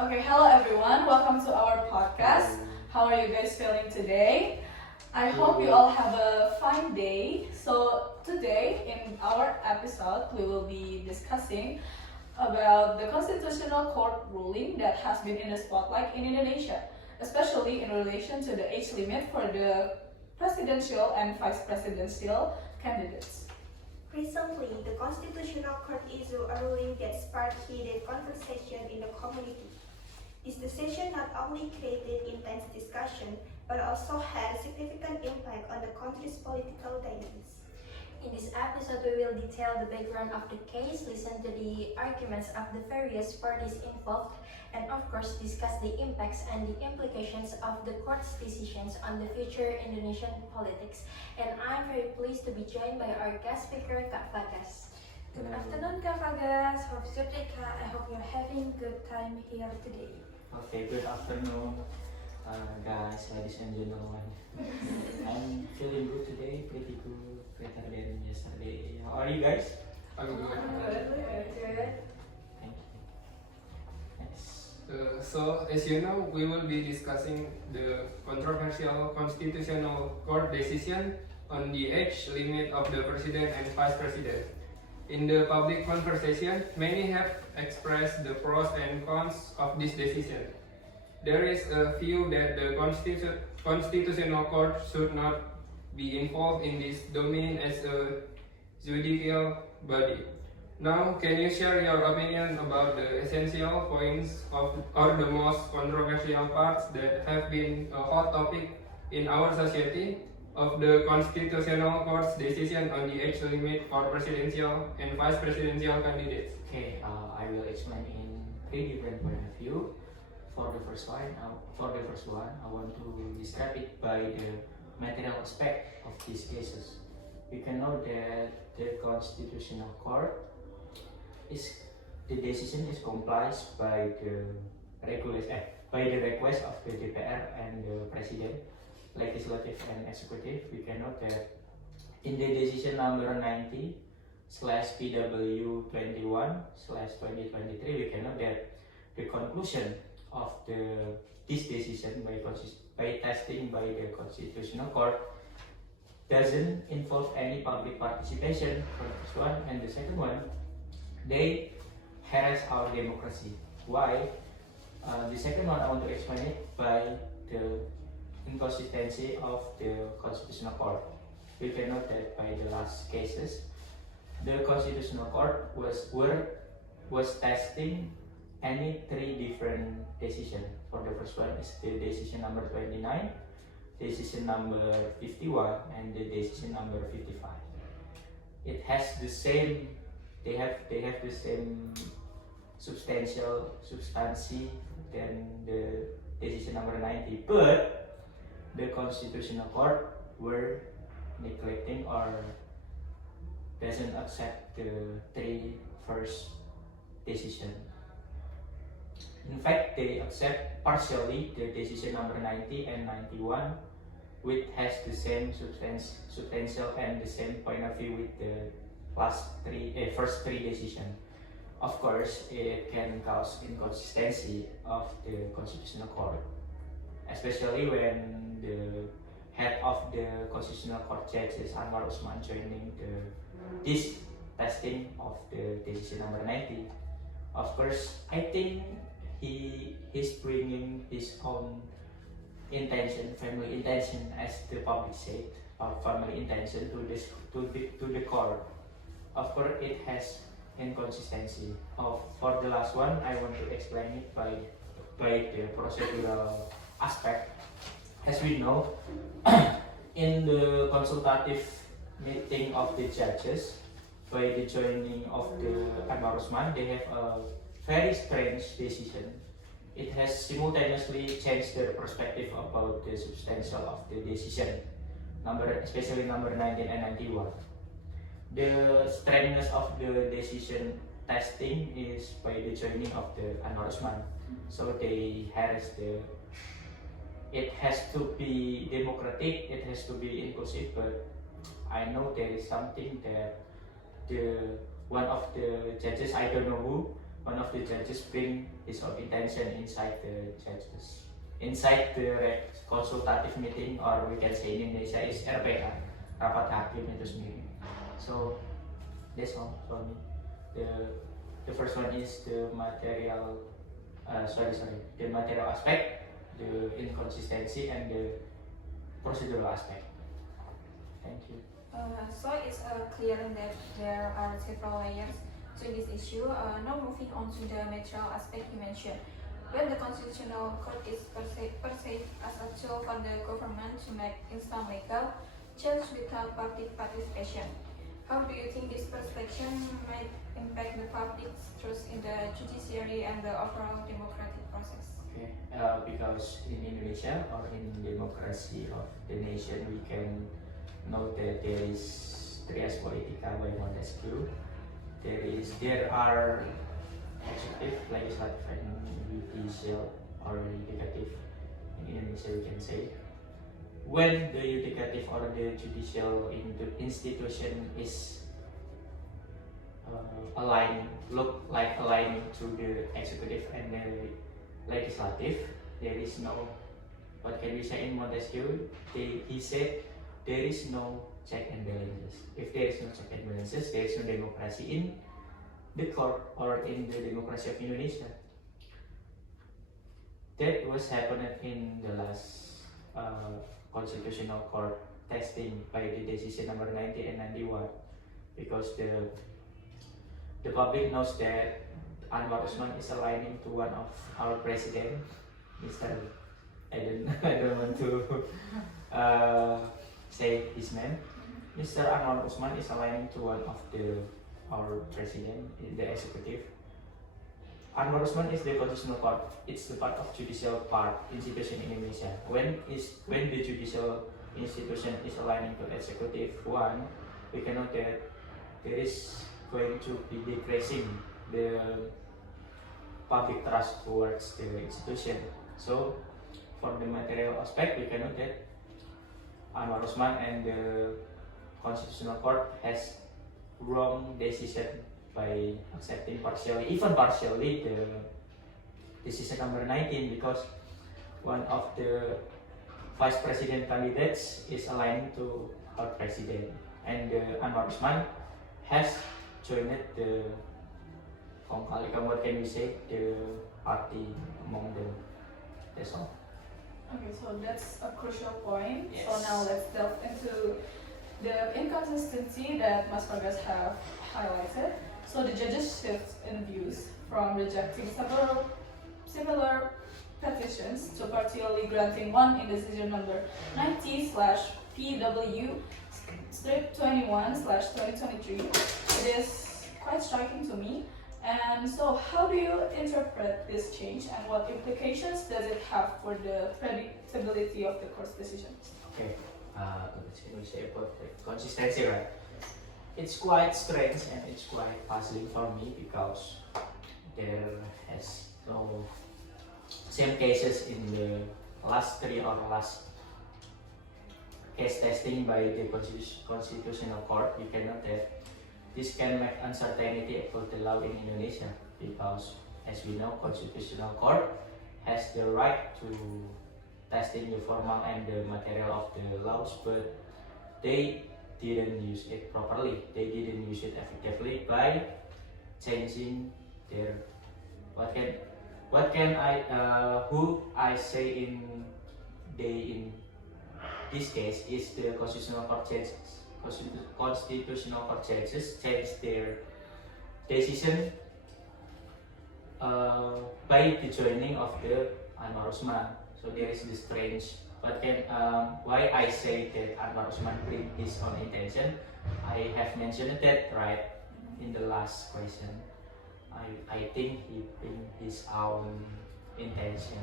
Okay, hello everyone. Welcome to our podcast. How are you guys feeling today? I hope you all have a fine day. So, today in our episode, we will be discussing about the Constitutional Court ruling that has been in the spotlight in Indonesia, especially in relation to the age limit for the presidential and vice presidential candidates. Recently, the Constitutional Court issued a ruling that sparked heated conversation in the community. This decision not only created intense discussion, but also had significant impact on the country's political dynamics. In this episode, we will detail the background of the case, listen to the arguments of the various parties involved, and of course discuss the impacts and the implications of the court's decisions on the future Indonesian politics. And I'm very pleased to be joined by our guest speaker, Kak Fagas. Good afternoon, Kak Fagas. How's your day, Kak? I hope you're having good time here today. Okay, good afternoon, guys, ladies and gentlemen. I'm feeling good today, pretty good, better than yesterday. How are you guys? I'm good. Good. Thank you. Yes. So, as you know, we will be discussing the controversial Constitutional Court decision on the age limit of the President and Vice President. In the public conversation, many have expressed the pros and cons of this decision. There is a view that the Constitutional Court should not be involved in this domain as a judicial body. Now, can you share your opinion about the essential points of or the most controversial parts that have been a hot topic in our society of the Constitutional Court's decision on the age limit for presidential and vice presidential candidates? Okay, I will explain in three different point of view. For the first one, I want to describe it by the material aspect of these cases. We can know that the Constitutional Court the decision is complied by the request of the DPR and the President, legislative and executive. We can note that in the decision number 90/PW21/2023, we can note that the conclusion of this decision by testing by the Constitutional Court doesn't involve any public participation for the first one, and the second one, they harass our democracy. Why? The second one, I want to explain it by the inconsistency of the Constitutional Court. We can note that by the last cases, the Constitutional Court was testing any three different decisions. For the first one is the decision number 29, decision number 51, and the decision number 55. It has the same. They have the same substancy than the decision number 90, but the Constitutional Court were neglecting or doesn't accept the three first decision. In fact, they accept partially the decision number 90 and 91, which has the same substantial and the same point of view with the first three decisions. Of course, it can cause inconsistency of the Constitutional Court, especially when the head of the Constitutional Court judges Anwar Usman joining this testing of the decision number 90. Of course, I think he's bringing his own intention, family intention, as the public said, family intention to the court. Of course, it has inconsistency. For the last one, I want to explain it by the procedural aspect. As we know, in the consultative meeting of the judges, by the joining of the Anwar Usman, they have a very strange decision. It has simultaneously changed their perspective about the substantial of the decision, especially number 19 and 91. The strangeness of the decision testing is by the joining of the Anwar Usman. So they harass it has to be democratic, it has to be inclusive, but I know there is something that one of the judges, I don't know who, one of the judges bring his own intention inside the consultative meeting, or we can say in Indonesia is RPH, rapat hakim itu sendiri. So that's all for me. The first one is the material the material aspect, the inconsistency, and the procedural aspect. Thank you. So it's clear that there are several layers to this issue. Now moving on to the material aspect you mentioned. When the Constitutional Court is perceived as a tool for the government to make instant legal change without public participation, how do you think this perception might impact the public's trust in the judiciary and the overall democratic process? Okay, because in Indonesia or in democracy of the nation, we can note that there is trias politica by Montesquieu. There are executive, legislative, and judicial or judicative. In Indonesia, we can say when the judicative or the judicial institution is aligning to the executive and the legislative, there is no, what can we say in Montesquieu? He said there is no check and balances. If there is no check and balances, there is no democracy in the court or in the democracy of Indonesia. That was happened in the last Constitutional Court testing by the decision number 90 and 91, because the public knows that Anwar Usman is aligning to one of our president, Mr. I don't want to say his name. Mr. Anwar Usman is aligning to one of our president in the executive. Anwar Usman is the constitutional part. It's the part of judicial part institution in Indonesia. When the judicial institution is aligning to executive one, we can note that there is going to be decreasing the public trust towards the institution. So, for the material aspect, we can note that Anwar Usman and the Constitutional Court has wrong decision by accepting partially the decision number 19, because one of the vice president candidates is aligning to our president, and Anwar Usman has joined the what can we say, the party among them. That's all. Okay, so that's a crucial point. Yes. So now let's delve into the inconsistency that Mas Vargas have highlighted. So the judges shift in views from rejecting several similar petitions to partially granting one in decision number 90/PW/21/2023. It is quite striking to me. And so how do you interpret this change, and what implications does it have for the predictability of the court's decisions? Okay, we say about the consistency, right? It's quite strange and it's quite puzzling for me, because there has no same cases in the last case testing by the Constitutional Court. We can note that this can make uncertainty about the law in Indonesia, because as we know, Constitutional Court has the right to testing the formal and the material of the laws, but they didn't use it properly. They didn't use it effectively by changing their who I say in this case is the Constitutional Court judges. Constitutional Court judges changed their decision by the joining of the Anwar Usman. So there is this strange. Why I say that Anwar Usman bring his own intention? I have mentioned that right in the last question. I think he bring his own intention.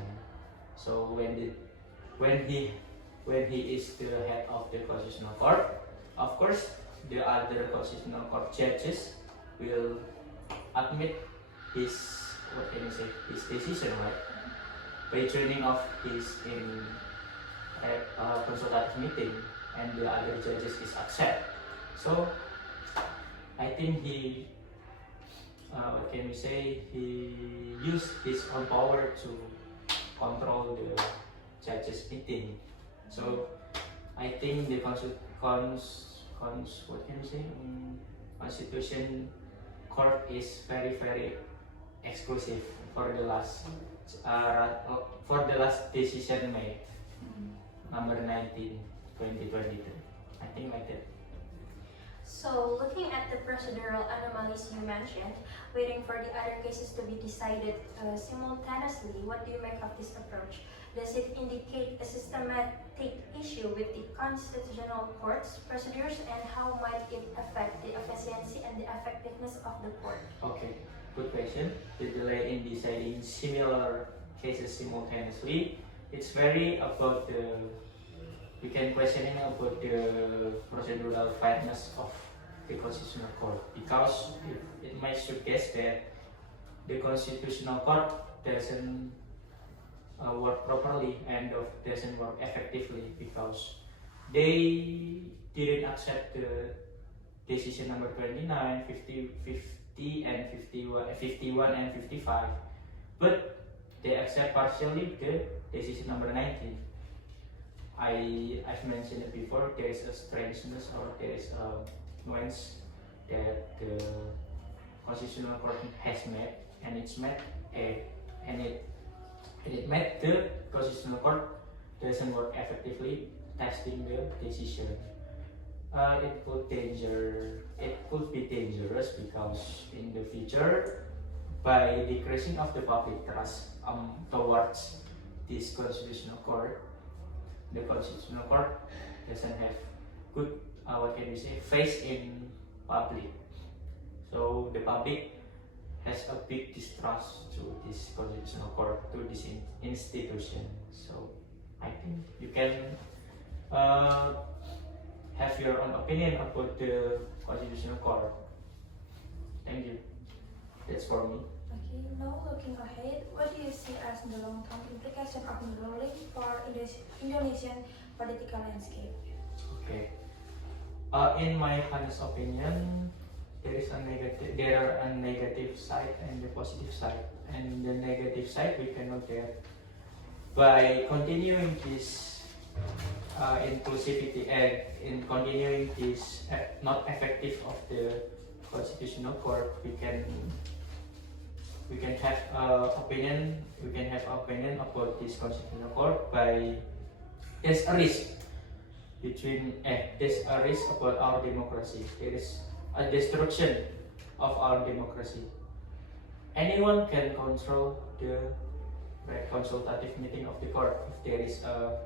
So when he is the head of the Constitutional Court, of course the other Constitutional Court judges will admit his his decision, right? By joining of his in a consultative meeting, and the other judges is accept. So I think he what can we say, he used his own power to control the judges meeting. So I think the what can we say, constitution court is very exclusive for the last decision made, number 19 2022. I think like that. So, looking at the procedural anomalies you mentioned, waiting for the other cases to be decided simultaneously, what do you make of this approach? Does it indicate a systematic issue with the constitutional court's procedures, and how might it affect the efficiency and the effectiveness of the court? Okay, good question. The delay in deciding similar cases simultaneously, it's very about we can questioning about the procedural fairness of the constitutional court, because it might suggest that the constitutional court doesn't work properly and doesn't work effectively, because they didn't accept the decision number 29, 50 and 51 and 55, but they accept partially the decision number 19. I've mentioned it before, there is a strangeness, or there is a nuance that the constitutional court has made, and it's made it made the constitutional court doesn't work effectively testing the decision. It could be dangerous, because in the future, by decreasing of the public trust towards this constitutional court, the constitutional court doesn't have good what can we say, face in public. So the public has a big distrust to this constitutional court, to this institution. So I think you can have your own opinion about the constitutional court. Thank you. That's for me. Okay, now looking ahead, what do you see as the long-term implication of the ruling for Indonesian political landscape? Okay. In my honest opinion, there are a negative side and the positive side. And the negative side, we can note that by continuing this inclusivity and in continuing this not effective of the constitutional court, we can have opinion about this constitutional court. By there's a risk about our democracy. There is a destruction of our democracy. Anyone can control the consultative meeting of the court if there is a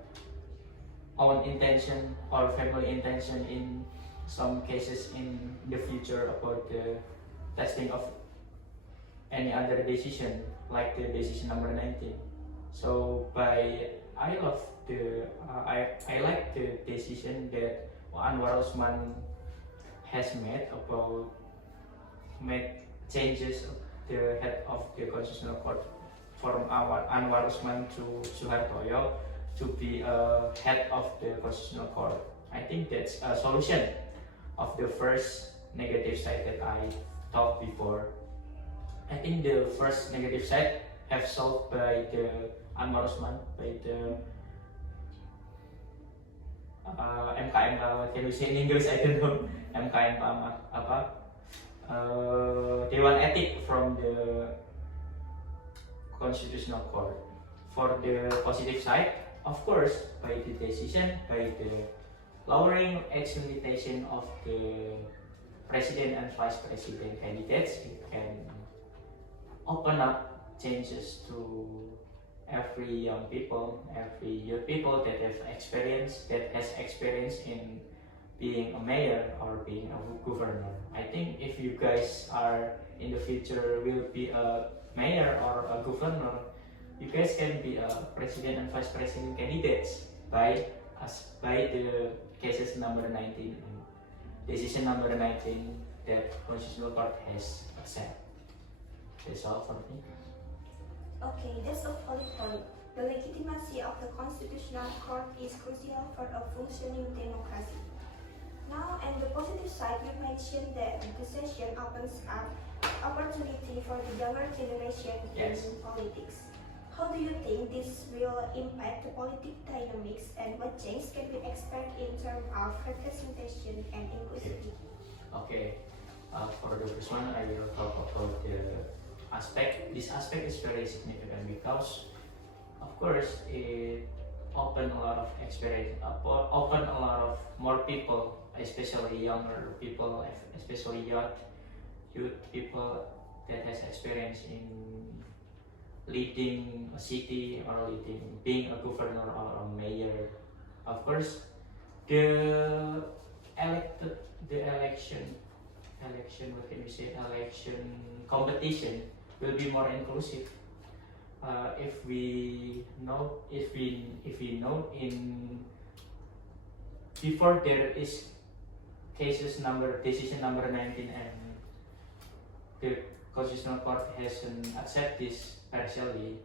own intention or family intention in some cases in the future about the testing of any other decision, like the decision number 19. So I like the decision that Anwar Usman has made changes of the head of the constitutional court from Anwar Usman to Suhartoyo to be head of the constitutional court. I think that's a solution of the first negative side that I talked before. I think the first negative side have solved by the Anwar Usman, by the MKMK, what can we say in English? I don't know. MKMK Dewan Etik from the Constitutional Court. For the positive side, of course, by the decision, by the lowering age limitation of the president and vice president candidates, it can open up changes to every young people, every youth people that has experience in being a mayor or being a governor. I think if you guys are in the future will be a mayor or a governor, you guys can be a president and vice president candidates by the cases number 19 and decision number 19 that Constitutional Court has accepted. That's all for me. Okay, that's a valid point. The legitimacy of the Constitutional Court is crucial for a functioning democracy. Now, on the positive side, you mentioned that the session opens up opportunity for the younger generation Yes. in politics. How do you think this will impact the political dynamics and what change can we expect in terms of representation and inclusivity? Okay. For the first one, I will talk about the aspect. This aspect is very significant because, of course, it open a lot of experience, open a lot of more people, especially younger people, especially youth people that has experience in leading a city or being a governor or a mayor. Of course, the election, what can we say? Election competition will be more inclusive. If we know in before there is decision number 19 and the Constitutional Court hasn't accept this partially,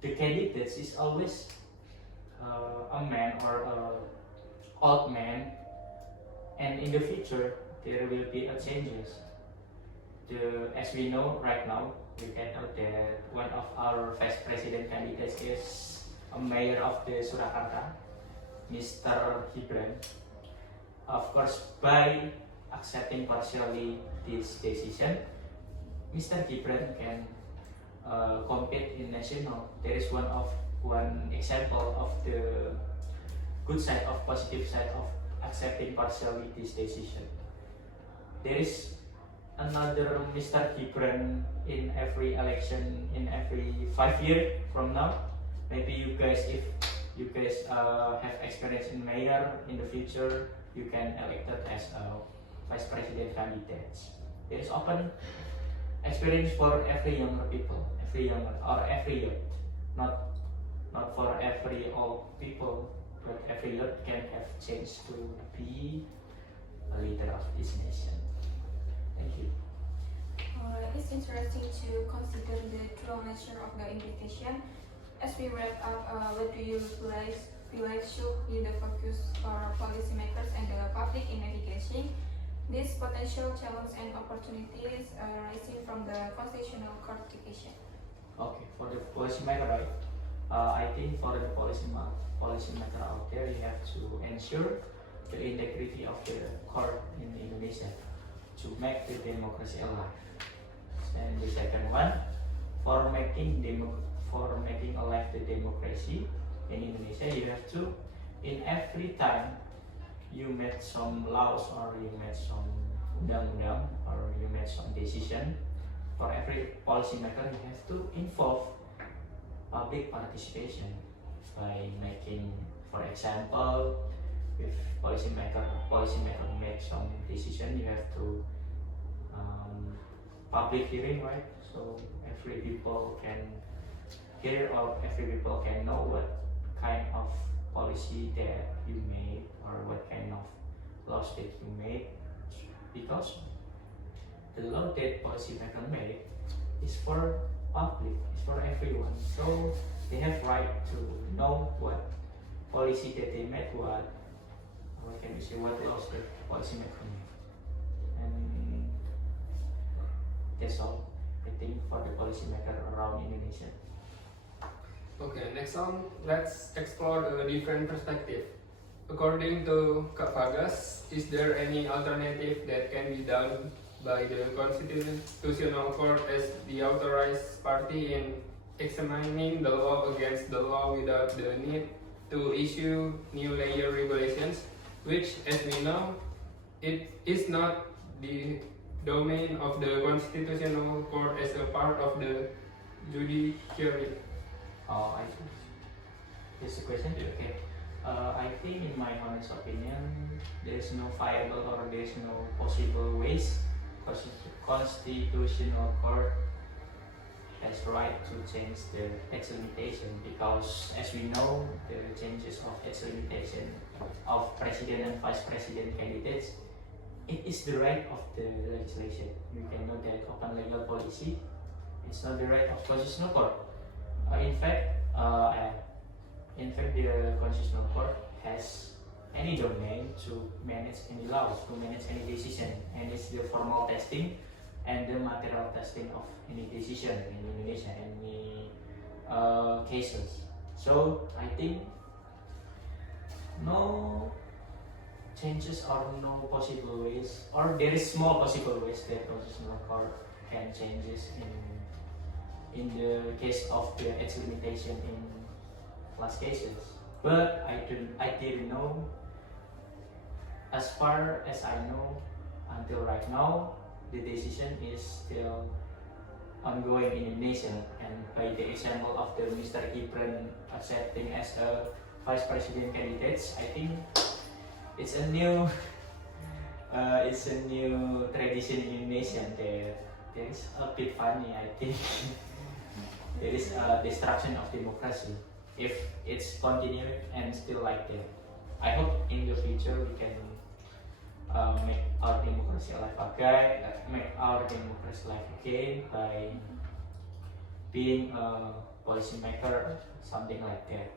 the candidates is always a man or a old man, and in the future there will be a changes. As we know right now, we can know that one of our vice president candidates is a mayor of the Surakarta, Mr. Gibran. Of course, by accepting partially this decision, Mr. Gibran can compete in national. There is one example of the good side of positive side of accepting partially this decision. There is another Mr. Gibran in every election in every 5 years from now. Maybe you guys, if you guys have experience in mayor in the future, you can elected as a vice president candidate. There is open experience for every younger people, every youth, not for every old people, but every youth can have chance to be a leader of this nation. Thank you. It's interesting to consider the dual nature of the invitation. As we wrap up, what do you believe should be the focus for policymakers and the public in navigating these potential challenges and opportunities arising from the Constitutional Court decision? Okay, for the policymaker, right? I think for the policymaker out there, you have to ensure the integrity of the court in Indonesia to make the democracy alive. And the second one, for making alive the democracy in Indonesia, you have to, in every time you made some laws or you made some undang-undang or you made some decision, for every policymaker you have to involve public participation by making, for example, if policymaker make some decision, you have to public hearing, right? So every people can hear or every people can know what kind of policy that you made or what kind of laws that you made, because the law that policymaker made is for public, is for everyone. So they have right to know what policy that they made, what can we say, what laws that policymaker made. And that's all, I think, for the policymaker around Indonesia. Okay, next on, let's explore a different perspective. According to Kak Bagas, is there any alternative that can be done by the Constitutional Court as the authorized party in examining the law against the law without the need to issue new layer regulations, which, as we know, it is not the domain of the Constitutional Court as a part of the judiciary? Oh, I see. That's the question? Okay. I think, in my honest opinion, there is no viable or there is no possible ways Constitutional Court has right to change the age limitation, because as we know, the changes of age limitation of president and vice president candidates, it is the right of the legislation. You can know that open legal policy, it's not the right of Constitutional Court. In fact, the Constitutional Court has any domain to manage any laws, to manage any decision, and it's the formal testing and the material testing of any decision in Indonesia, any cases. So I think no changes or no possible ways, or there is small possible ways that constitutional court can changes in the case of the age limitation in class cases. But I didn't know. As far as I know, until right now, the decision is still ongoing in Indonesia, and by the example of the Mr. Gibran accepting as a vice president candidates, I think it's a new tradition in Indonesia that is a bit funny. I think it is a destruction of democracy if it's continued and still like that. I hope in the future we can make our democracy alive again by being a policymaker, something like that.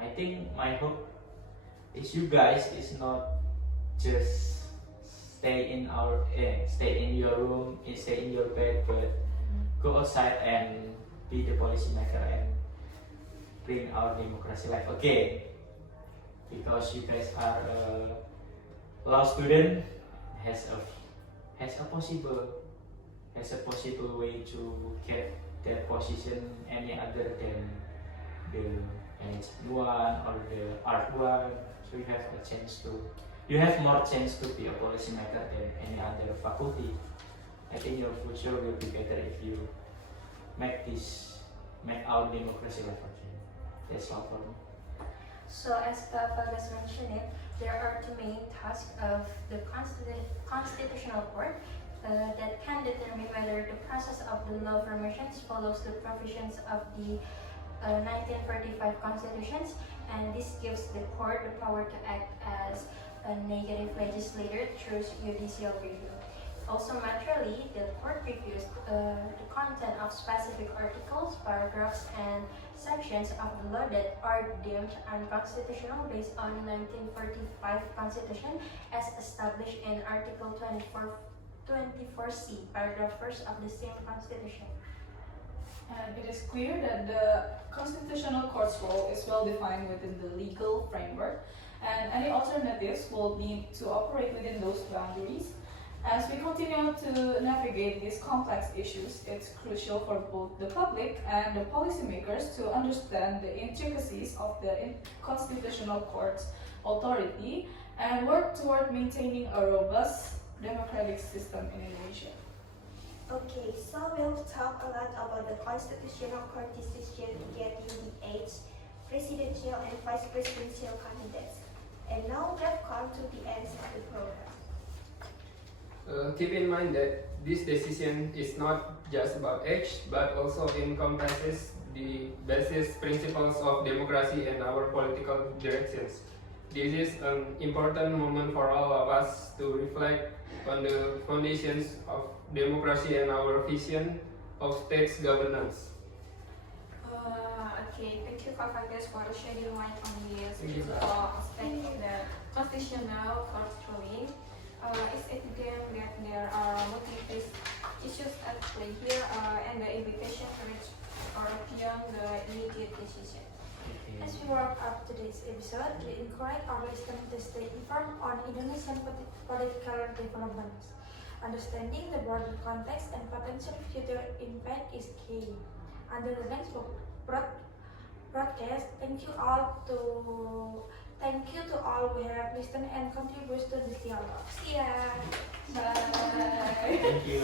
I think my hope is you guys is not just stay in your room, stay in your bed, but go outside and be the policymaker and bring our democracy life again. Because you guys are a law student, has a possible way to get their position any other than the NH1 or the art1. So you have more chance to be a policymaker than any other faculty. I think your future will be better if you make our democracy life again. That's all for me. So as Kak Fagas mentioned it, there are two main tasks of the Constitutional Court that can determine whether the process of the law formations follows the provisions of the 1945 constitutions, and this gives the court the power to act as a negative legislator through judicial review. Also, naturally, the court reviews the content of specific articles, paragraphs, and sections of the law that are deemed unconstitutional based on 1945 Constitution as established in Article 24C, paragraph 1st of the same Constitution. And it is clear that the Constitutional Court's role is well defined within the legal framework, and any alternatives will need to operate within those boundaries. As we continue to navigate these complex issues, it's crucial for both the public and the policymakers to understand the intricacies of the Constitutional Court's authority and work toward maintaining a robust democratic system in Indonesia. Okay, so we'll talk a lot about the Constitutional Court decision getting the 8 presidential and vice presidential candidates. And now we've come to the end of the program. Keep in mind that this decision is not just about age, but also encompasses the basis principles of democracy and our political directions. This is an important moment for all of us to reflect on the foundations of democracy and our vision of state governance. Okay, thank you, Kak Fagas, for shedding light on this critical aspect of the Constitutional Court's ruling. It's evident that there are multiple issues at play here, and the invitation to reach or beyond the immediate decision. As we wrap up today's episode, we encourage our listeners to stay informed on Indonesian political developments. Understanding the broader context and potential future impact is key. Until the next broadcast, thank you to all who have listened and contributed to this dialogue. See ya! Bye! Thank you.